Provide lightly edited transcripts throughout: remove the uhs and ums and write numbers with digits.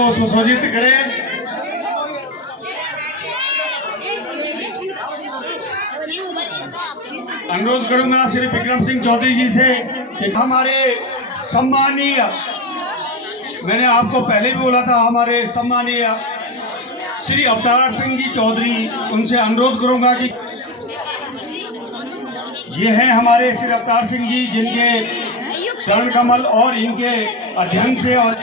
को सुसज्जित करें। अनुरोध करूंगा श्री विक्रम सिंह चौधरी जी से कि हमारे सम्मानीय, मैंने आपको पहले भी बोला था, हमारे सम्मानीय श्री अवतार सिंह जी चौधरी, उनसे अनुरोध करूंगा कि ये हैं हमारे श्री अवतार सिंह जी, जिनके चरण कमल और इनके अध्ययन से और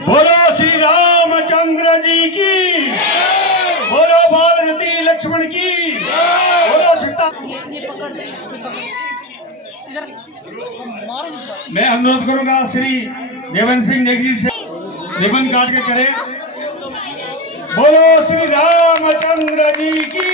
बोलो श्री रामचंद्र जी की, बोलो भारती लक्ष्मण की, बोलो सीता। मैं अनुरोध करूंगा श्री देवन सिंह नेगी से रिबन काट के करें। बोलो श्री रामचंद्र जी की।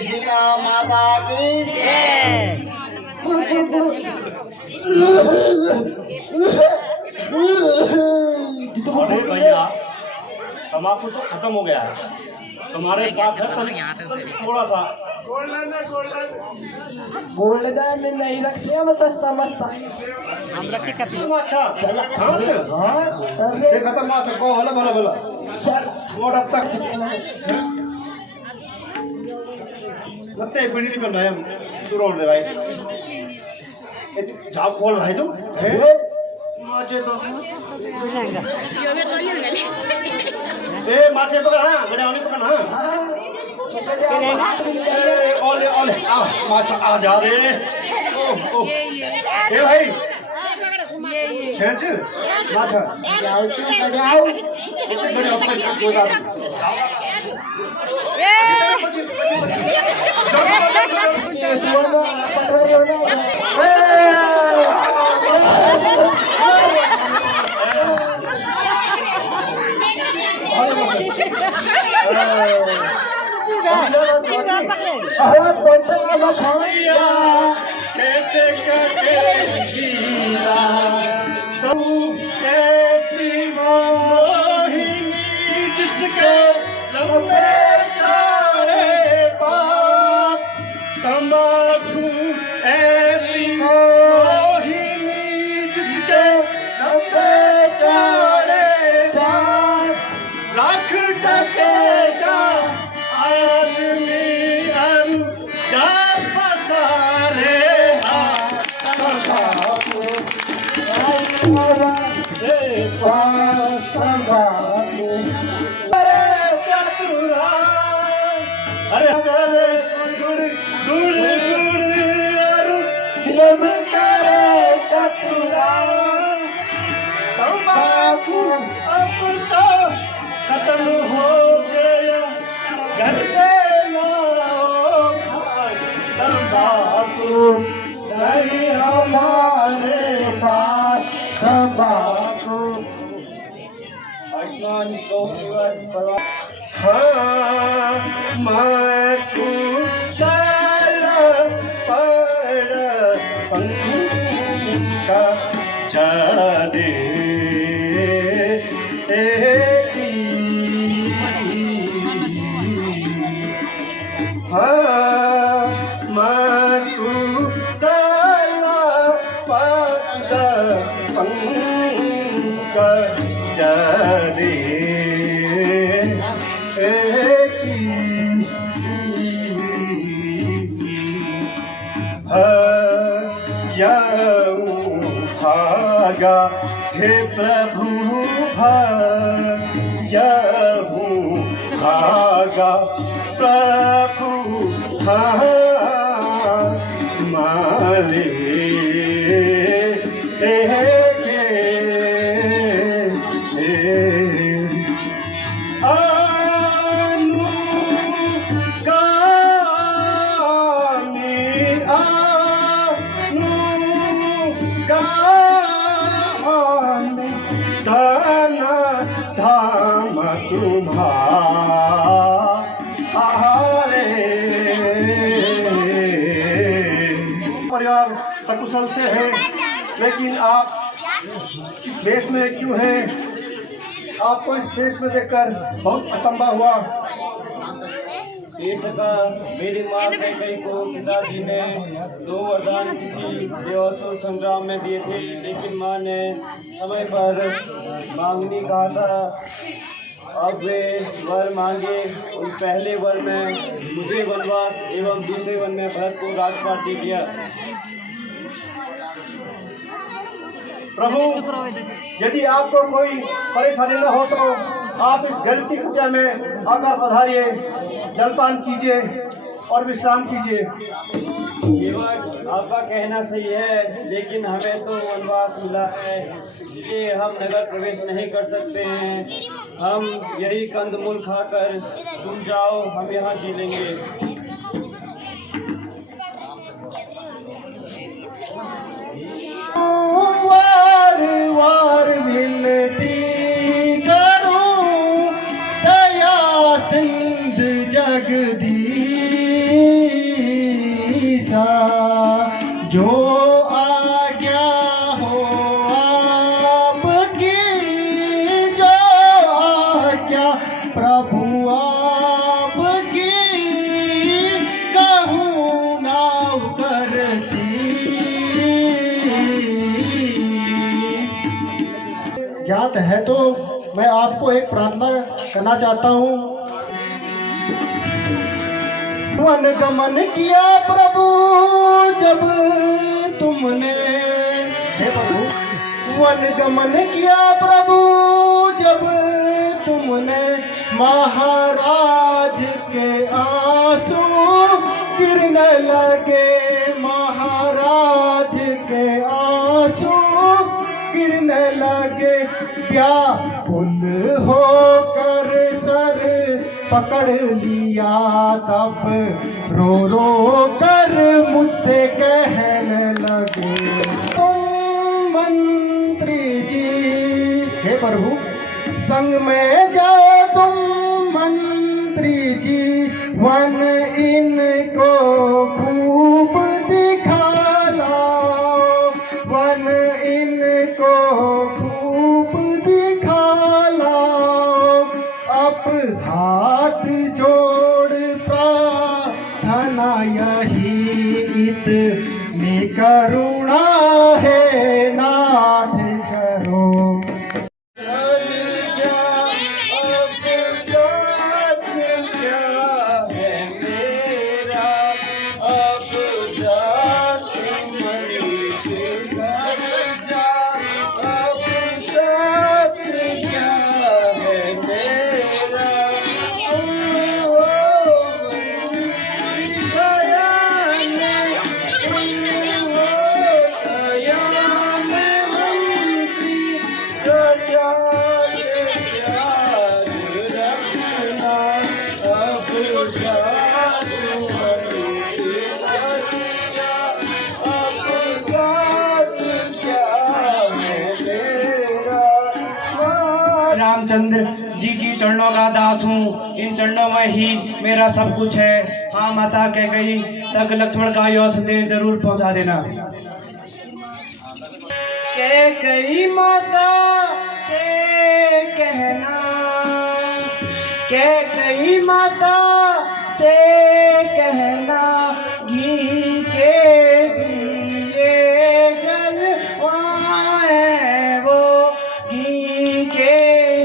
सीता माता की जय। भैया तम्बाकू तो खत्म हो गया है, तुम्हारे पास है तो थोड़ा सा गोल्डन नहीं रखते हम, सस्ता मस्ता हम रखते का अच्छा देखा को भला भला भला मोड़ तक लगते पीढ़ी निकल रहा है। तू रोड दे भाई जाओ खोल भाई तुम माचे तो माचे पकड़ हाँ मेरे आने पकड़ हाँ ओले ओले आ माचा आ जा रे ए भाई खेच माचा जाओ कैसे कैसी मोहिनी जिसके लंबे चौड़े बाल तंबाकू ऐसी मोहिनी जिसके लंबे चौड़े बाल लाख टके का आदमी अरु जा पसारे अरे गुड़ गुड़ गुड़ करे चतुरा तंबाकू अब तो खत्म हो गया घर से लाओ तंबाकू नहीं हमारे पास तंबाकू आयुष्मान को मैं तू सारा पड़ पंखा जादे मैं तू सारा पड़ पंखा जादे भागा हे प्रभु भागा प्रभु माले धाम तुम्हारे परिवार सकुशल से है, लेकिन आप इस देश में क्यों हैं? आपको इस देश में देखकर बहुत अचंभा हुआ। देश का मेरी माँ कैकेयी को पिताजी ने 2 वरदान किसी देवासुर संग्राम में दिए थे, लेकिन माँ ने समय पर मांगनी कहा था। अब वे वर मांगे। उन पहले वर में मुझे वनवास एवं दूसरे वर में भरत को राजपाट दे दिया। प्रभु, यदि आपको कोई परेशानी न हो तो आप इस गलती कुटिया में आकर पधारिए, जलपान कीजिए और विश्राम कीजिए। आपका कहना सही है, लेकिन हमें तो वनवास मिला है, इसलिए हम नगर प्रवेश नहीं कर सकते हैं। हम यही कंदमूल खाकर तुम जाओ, हम यहाँ जी लेंगे। वार वार विनती करूं, दया सिंध जगदीशा, जो आज्ञा हो आपकी, जो आज्ञा प्रभु आपकी, कहूँ नाव करती। ज्ञात है तो मैं आपको एक प्रार्थना करना चाहता हूँ। वन गमन किया प्रभु जब तुमने, हे प्रभु, वन गमन किया प्रभु जब तुमने, महाराज के आंसू गिरने लगे, महाराज के आंसू गिरने लगे, व्याकुल होकर सर पकड़ लिया, तब रो रो कर मुझसे कहने लगे, तुम मंत्री जी, हे प्रभु, संग में जाओ तुम मंत्री जी, वन इनको खूब दिखा लाओ, वन इनको खूब दिखा लाओ, अब हाथ जोड़ प्रार्थना यही इतनी करुणा है नाथ करो। रामचंद्र जी की चरणों का दास हूँ, इन चरणों में ही मेरा सब कुछ है। हाँ माता कैकेयी तक लक्ष्मण का यह संदेश जरूर पहुँचा देना। कैकेयी माता से कहना, कैकेयी माता से कहना, घी के दिए जलवाए वो, घी के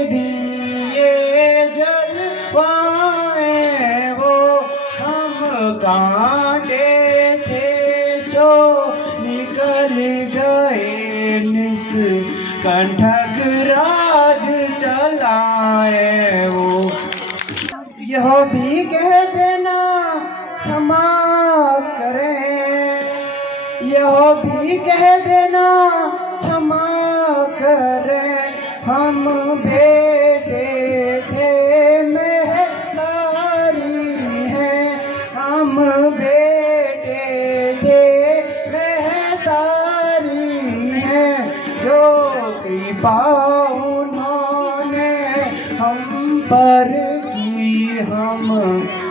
दिए जलवाए वो, हम कांटे थे सो निकल गए निस कंठक राज चलाए वो। यह भी कह देना क्षमा करें, यह भी कह देना क्षमा करें, हम बेटे थे महतारी हैं, हम बेटे थे महतारी हैं, जो कृपा उन्होंने हम पर की, हम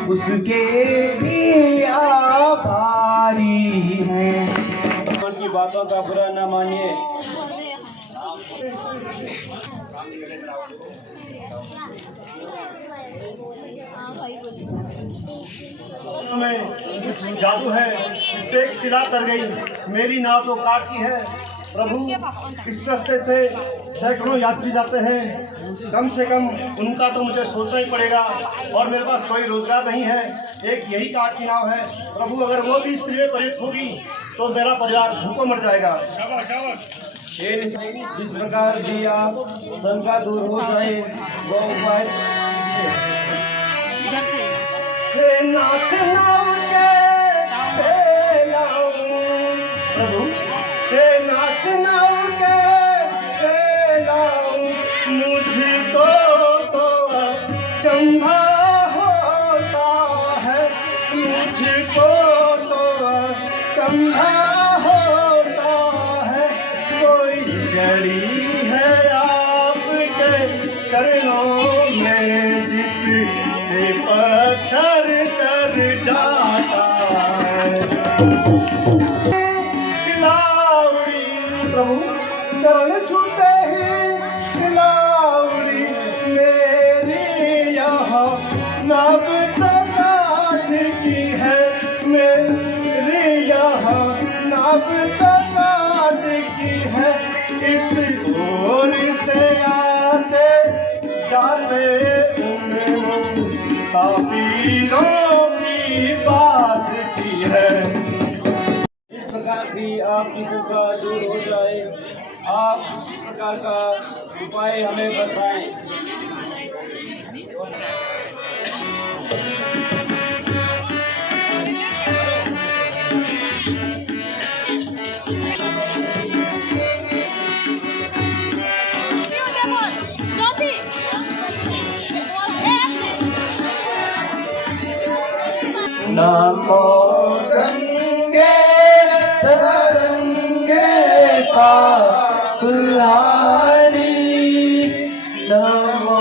उसके भी आभारी हैं। उनकी बातों का बुरा न मानिए। में जादू है, इससे एक शिला तर गई, मेरी नाव तो काट की है। प्रभु इस रास्ते से सैकड़ों यात्री जाते हैं, कम से कम उनका तो मुझे सोचना ही पड़ेगा, और मेरे पास कोई रोजगार नहीं है, एक यही काट की नाव है। प्रभु अगर वो भी स्त्री में परिणत होगी तो मेरा परिवार भूखों मर जाएगा। जिस प्रकार भी आप शंका दूर हो जाए वो उपाय प्रभु नाच नाव के मुझको तो चंभा होता है, मुझको तो चंभा होता है, कोई जड़ी है आपके चरणों में जिससे पत्थर कर जाता है। प्रभु चरण छूते ही सिलावरी मेरी यहाँ नाव तलाश की है, मेरी यहाँ नाव तलाश की है, इस ओर से आते जाते उन मुसाफिरों की बात की है। इस प्रकार की आपकी शंका दूर हो जाए, आप इस प्रकार का उपाय हमें बताएं। नमो गंगे तरंगे पापहारी, नमो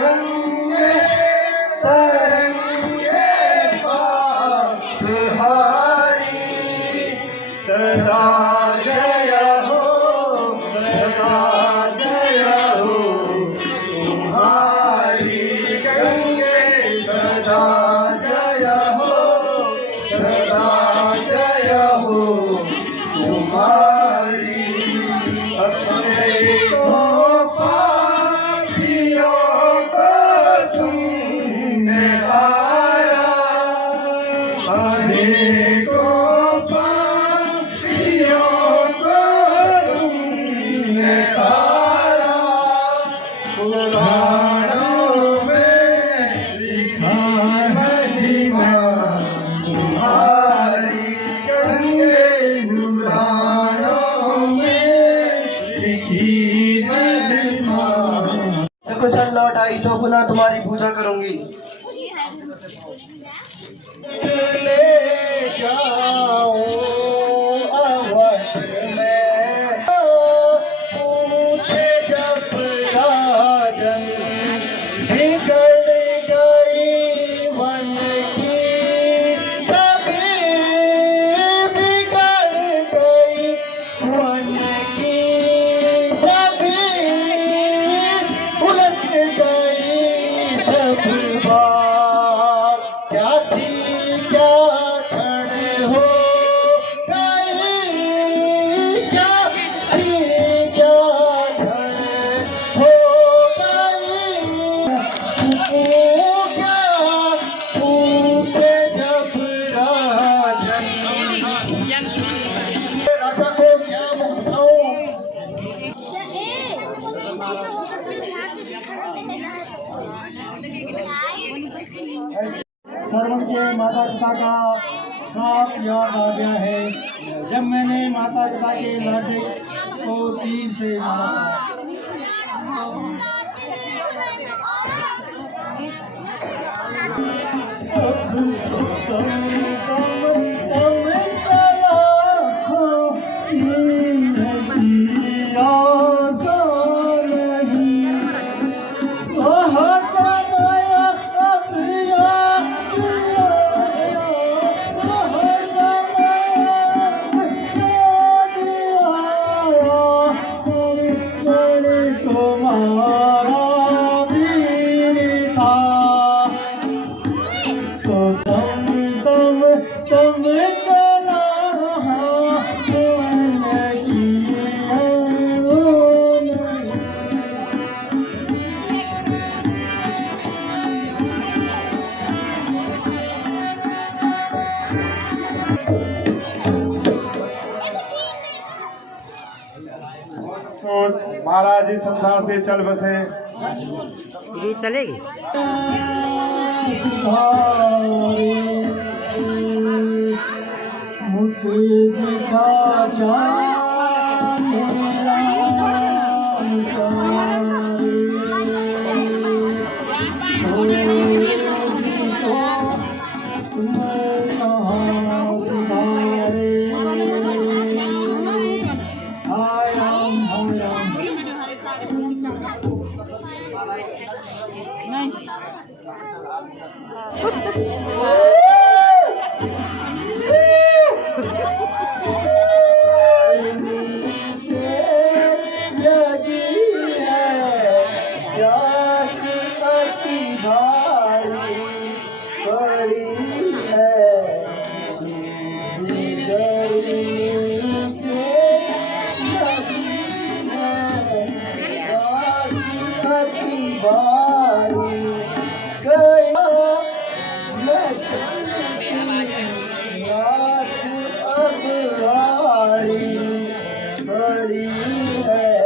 गंगे तरंगे पापहारी, सदा जय हो, सदा जय हो तुम्हारी गंगे, सदा जय हो, सदा जय हो तुम्हारी। अपने को पापियों को तुमने हारा, अनेकों पापियों को तुमने हारा। पुराणों में लिखा महिमा तुम्हारी गंगे, पुराणों में लिखी महिमा। कुशल लौट आई तो पुनः तुम्हारी पूजा करूंगी। ले जाओ अवध में, पूछे जब राजन, बिगड़ गई मन की सभी, बिगड़ गई मन की सभी, उलट गई सब बात। क्या थी क्या क्षण हो गई, क्या थी क्या क्षण हो गई। क्या पूछे जब राजन, राजा को क्या बताऊं। श्रवण के माता पिता का साथ याद आ गया है। जब मैंने माता पिता के लाडे को तीर से मारा था। महाराज इस संसार से चल बसे। ये चलेगी। से बड़ी है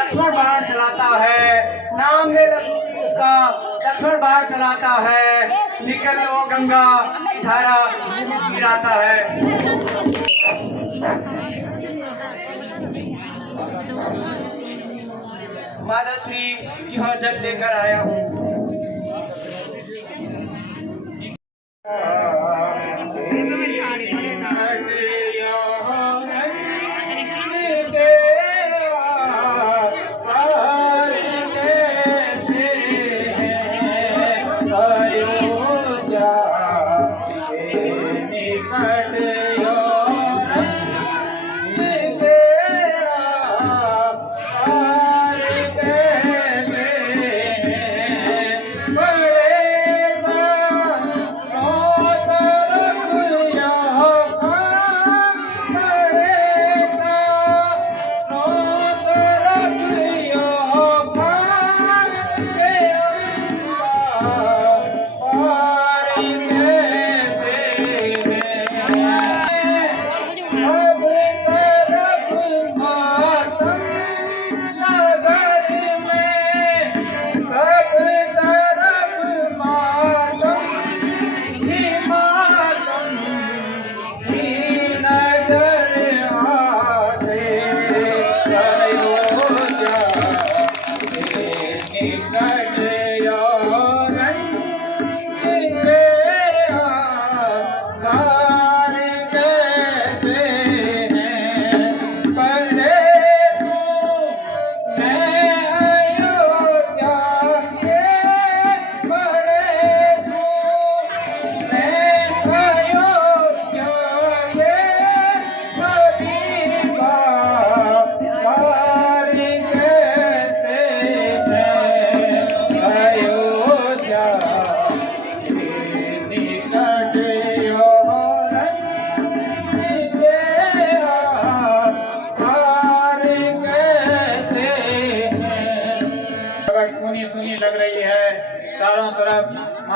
लक्ष्मण बाण चलाता है, नाम ले का लक्ष्मण बाण चलाता है, निकल लो गंगा धारा गिराता है। माता श्री यह जल लेकर आया हूँ।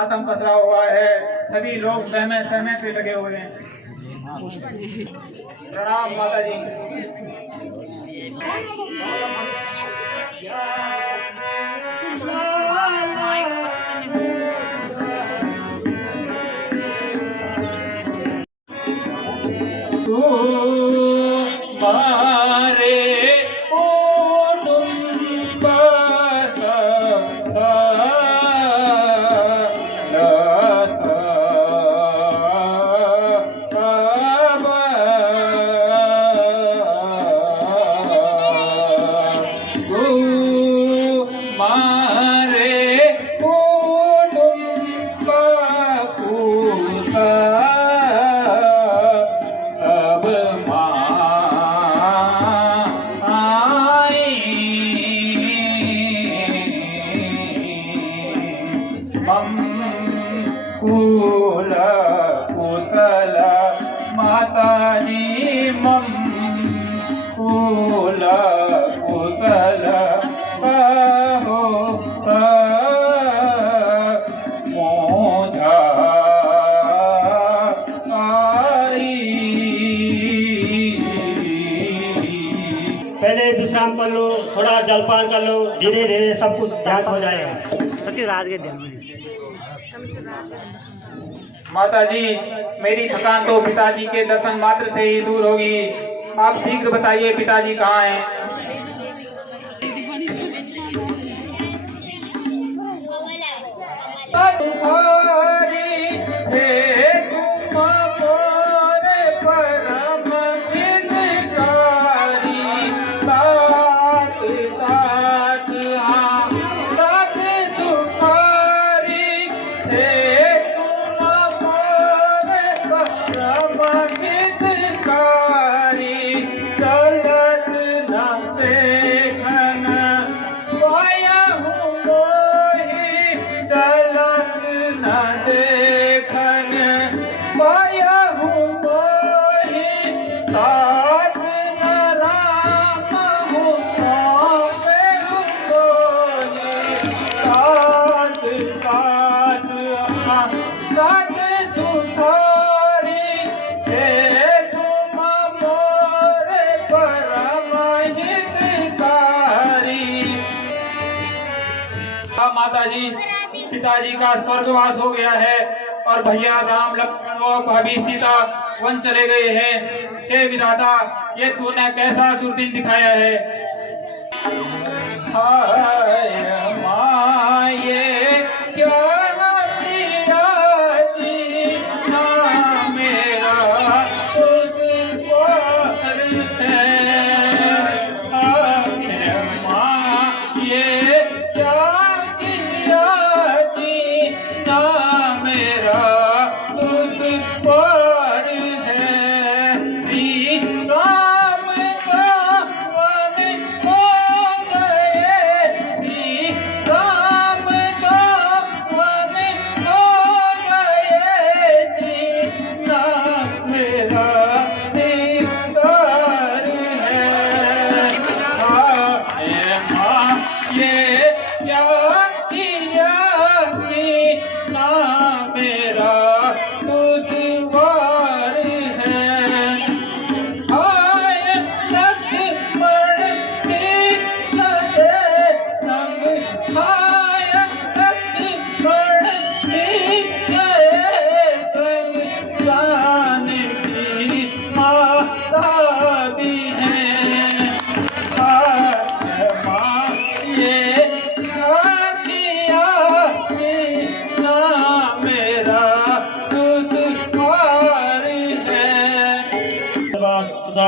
मातम पसरा हुआ है। सभी लोग सहमे पे लगे हुए हैं। प्रणाम माता जी। पहले विश्राम कर लो, थोड़ा जलपान कर लो, धीरे धीरे सब कुछ ध्यान हो जाएगा। माता जी, मेरी थकान तो पिताजी के दर्शन मात्र से ही दूर होगी। आप शीघ्र बताइए पिताजी कहाँ हैं? माता जी, पिताजी का स्वर्गवास हो गया है और भैया राम लक्ष्मण और भाभी सीता वन चले गए हैं। हे विधाता, ये तूने कैसा दुर्दिन दिखाया है। हाय माँ, ये क्या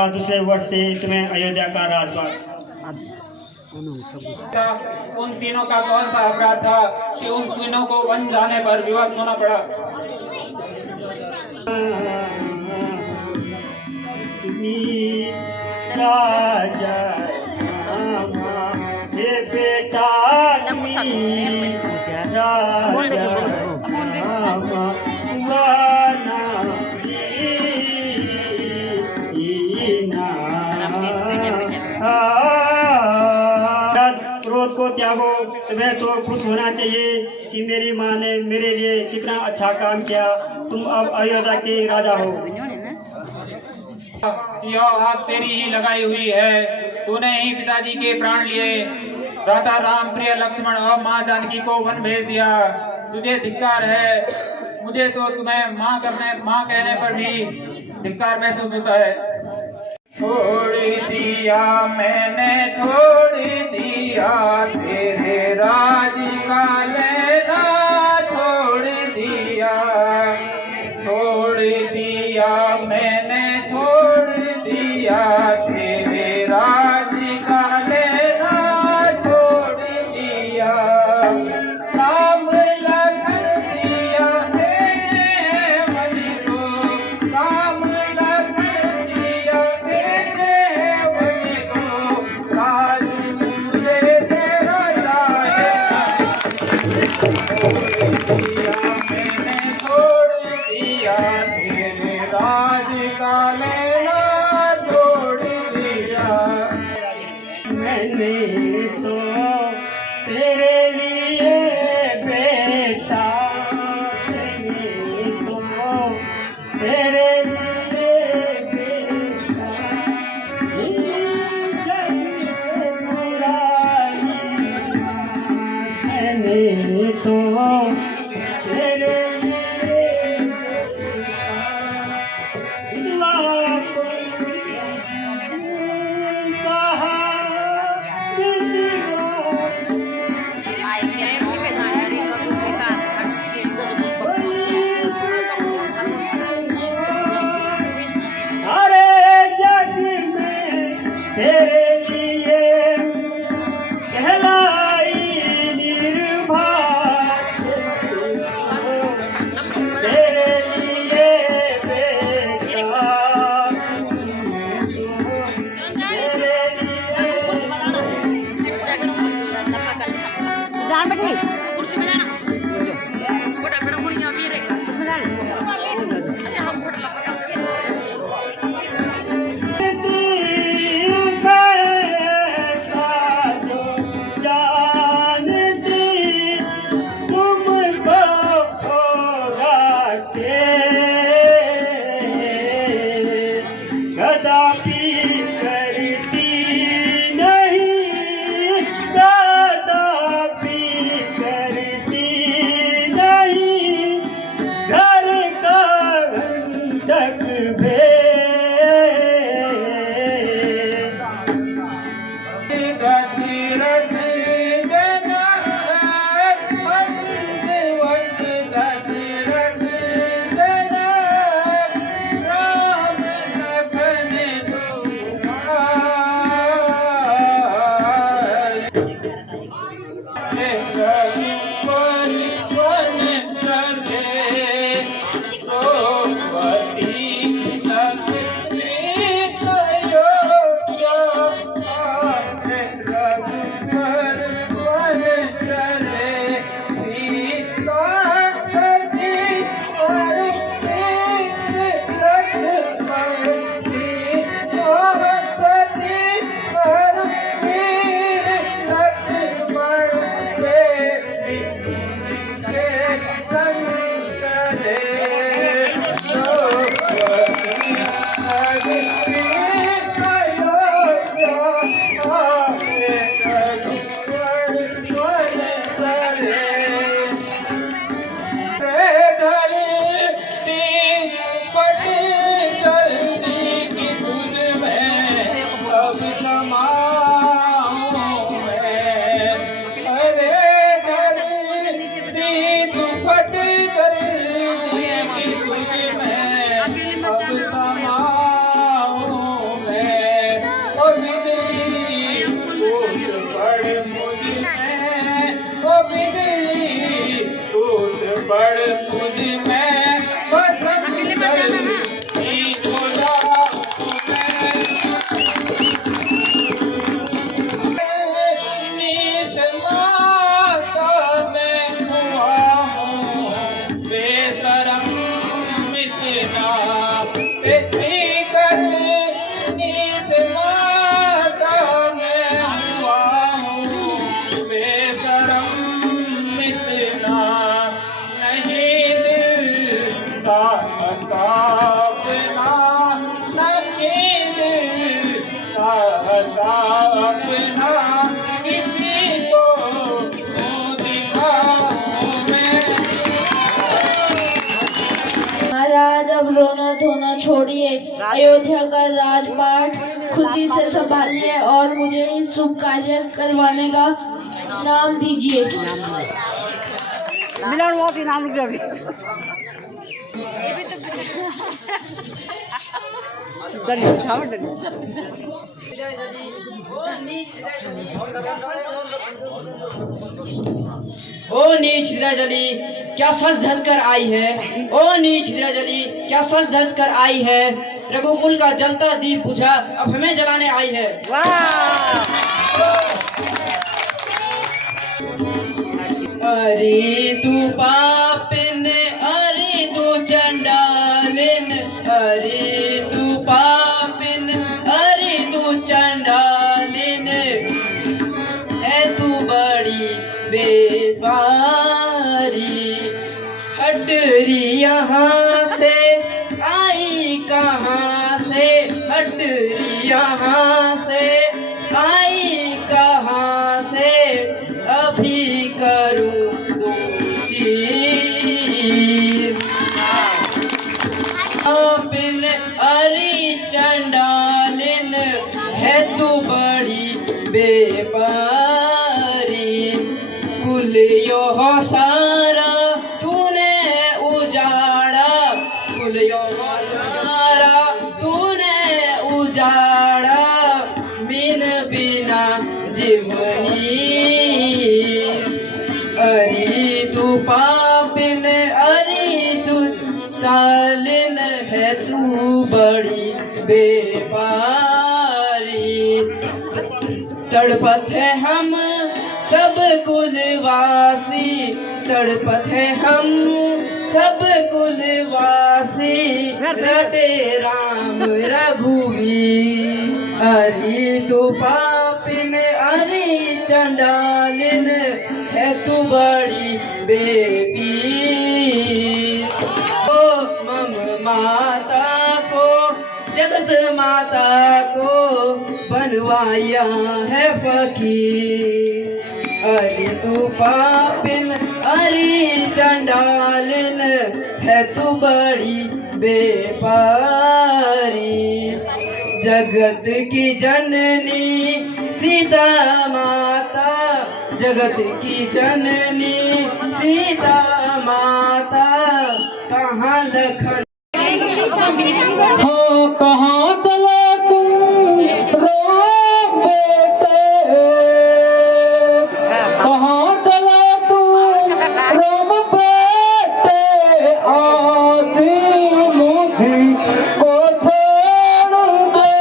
दूसरे वर्ष से तुम्हें अयोध्या का राजपाट। उन तीनों का कौन सा अपराध था कि उन तीनों को वन जाने पर विवश होना पड़ा? राजा ये बेटा क्रोध को त्यागो, तुम्हें तो खुश होना चाहिए कि मेरी माँ ने मेरे लिए कितना अच्छा काम किया। तुम अब अयोध्या के राजा हो। यह आग तेरी ही लगाई हुई है, तूने ही पिताजी के प्राण लिए, भ्राता राम, प्रिय लक्ष्मण और माँ जानकी को वन भेज दिया। तुझे धिक्कार है, मुझे तो तुम्हें माँ कहने पर भी धिक्कार महसूस होता है। छोड़ दिया मैंने, छोड़ दिया तेरे राज का लेना, छोड़ दिया मैंने, छोड़ दिया तेरे राज का लेना, छोड़ दिया। राम लखन दिया मेरे मन को, राम लखन दिया मेरे मन को, राज मुझे तेरा लाया। छोड़ दिया मैंने, छोड़ दिया तेरे राज का लेना, छोड़ दिया। मैंने तो तेरे लिए बेटा, मैंने तो तेरे लिए बेटा, मैंने तो तेरे तेरे लिए कहलाई निर्भय, तेरे लिए बेटा, तेरे लिए जान बैठी कुर्सी में जाना बड़ा बड़ा मुड़िया भी रहेगा उसमें जाना। अच्छा हम फोटो लगा अपना नकीद अपना किसी को दिखाऊं मैं। महाराज अब रोना धोना छोड़िए, अयोध्या का राजपाट खुशी से संभालिए और मुझे इस शुभ कार्य करवाने का नाम दीजिए। मिलन वो भी नाम रुक अभी ओ नीच हृदयजली क्या सच धस कर आई है, ओ नीच हृदयजली क्या सच धस कर आई है। रघुकुल का जलता दीप बुझा अब हमें जलाने आई है। अरे तू पापिन अरे तू चंडालिन, अरे तू पापिन अरे तू चंडालिन, है तू बड़ी बेपारी। हटरी यहाँ से आई कहाँ से, हटरी यहाँ से आई कहाँ से, अभी करूँ दो चीज। पापिन अरे चंडालिन है तू बड़ी बेपारी। कुल यो सारा तूने उजाड़ा, कुल यो सारा तूने उजाड़ा, बिन बिना जीवनी। अरे तू पापिन अरे तू सालिन है तू बड़ी बेपारी। तड़पत है हम सब कुलवासी, तड़पत है हम सब कुलवासी, रटे राम रघुवीर। अरे तू पापिन अरे चंडालिन है तू बड़ी बेपीर। ओ मम माता को जगत माता को बनवाया है फकीर। अरे तू पापिन अरे चंडालिन है तू बड़ी बेपारी। जगत की जननी सीता माता, जगत की जननी सीता माता, कहाँ लखन हो कहाँ चला तुम राम बेटे, कहाँ चला तुम राम बेटे। आदि मुझी को छोड़ दे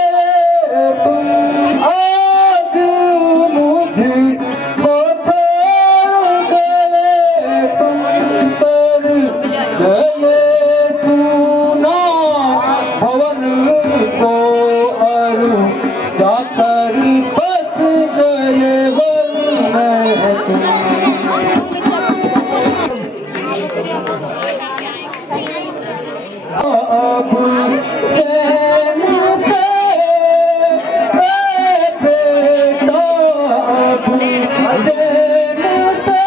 तुम, आदि मुझी को छोड़ दे तुम। कर गए सुना भवन को अरु जाकर बस गए वन में तुम। अब चैन से बेटा, अब चैन से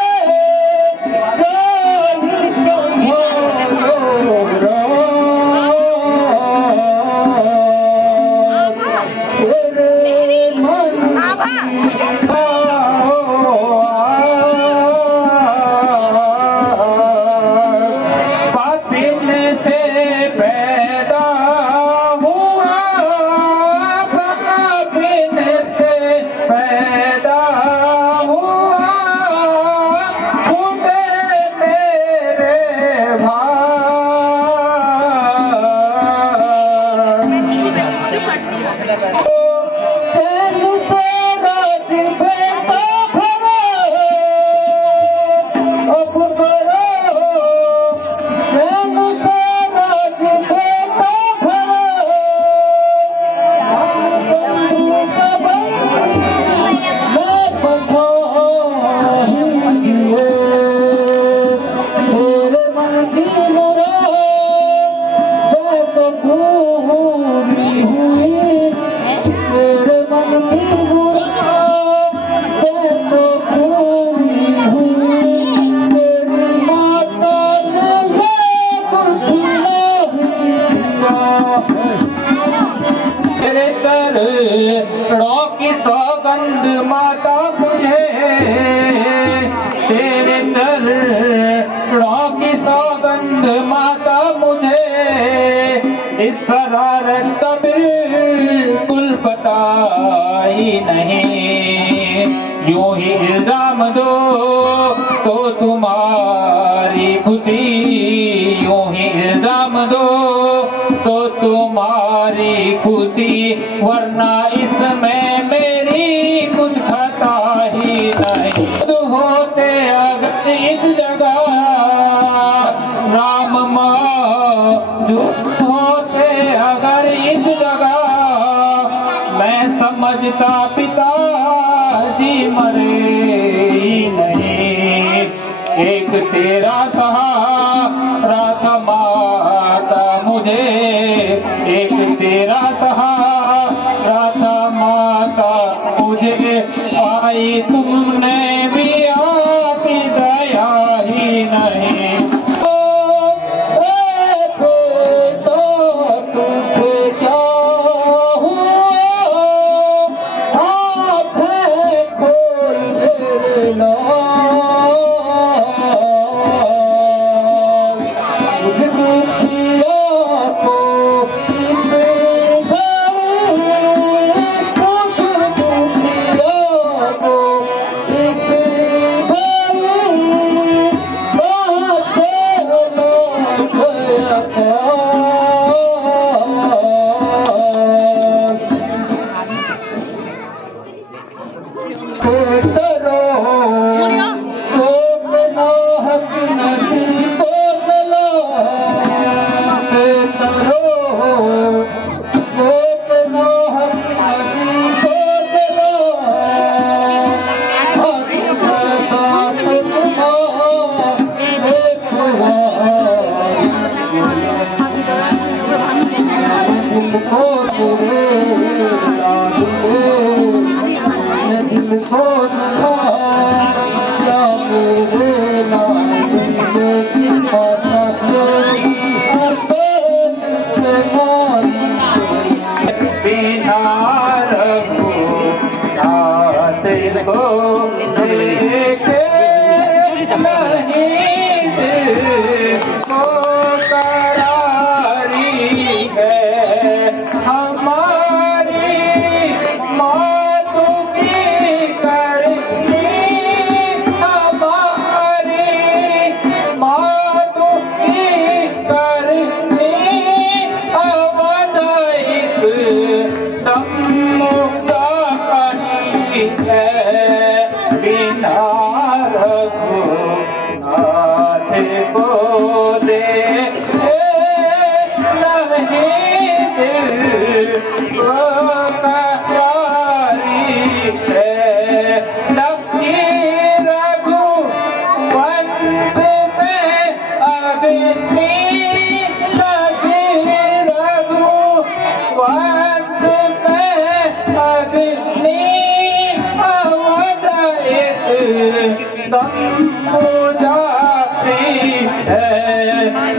चरणों की सौगंध माता मुझे, तेरे चरणों की सौगंध माता मुझे, इस शरारत कभी बिल्कुल पता ही नहीं। यूं ही इल्जाम दो तो तुम्हारी खुशी, यूं ही इल्जाम दो तो तुम्हारी खुशी, वरना इसमें मेरी कुछ खता ही नहीं। होते अगर इस जगह राम मौजूद होते अगर इस जगह, मैं समझता पिताजी मरे ही नहीं। एक तेरा सहारा था माता मुझे, एक तेरा सहारा था माता मुझे, आई तुमने भी आपकी दया ही नहीं।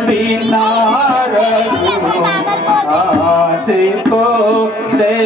बिना रघुनाथ को दे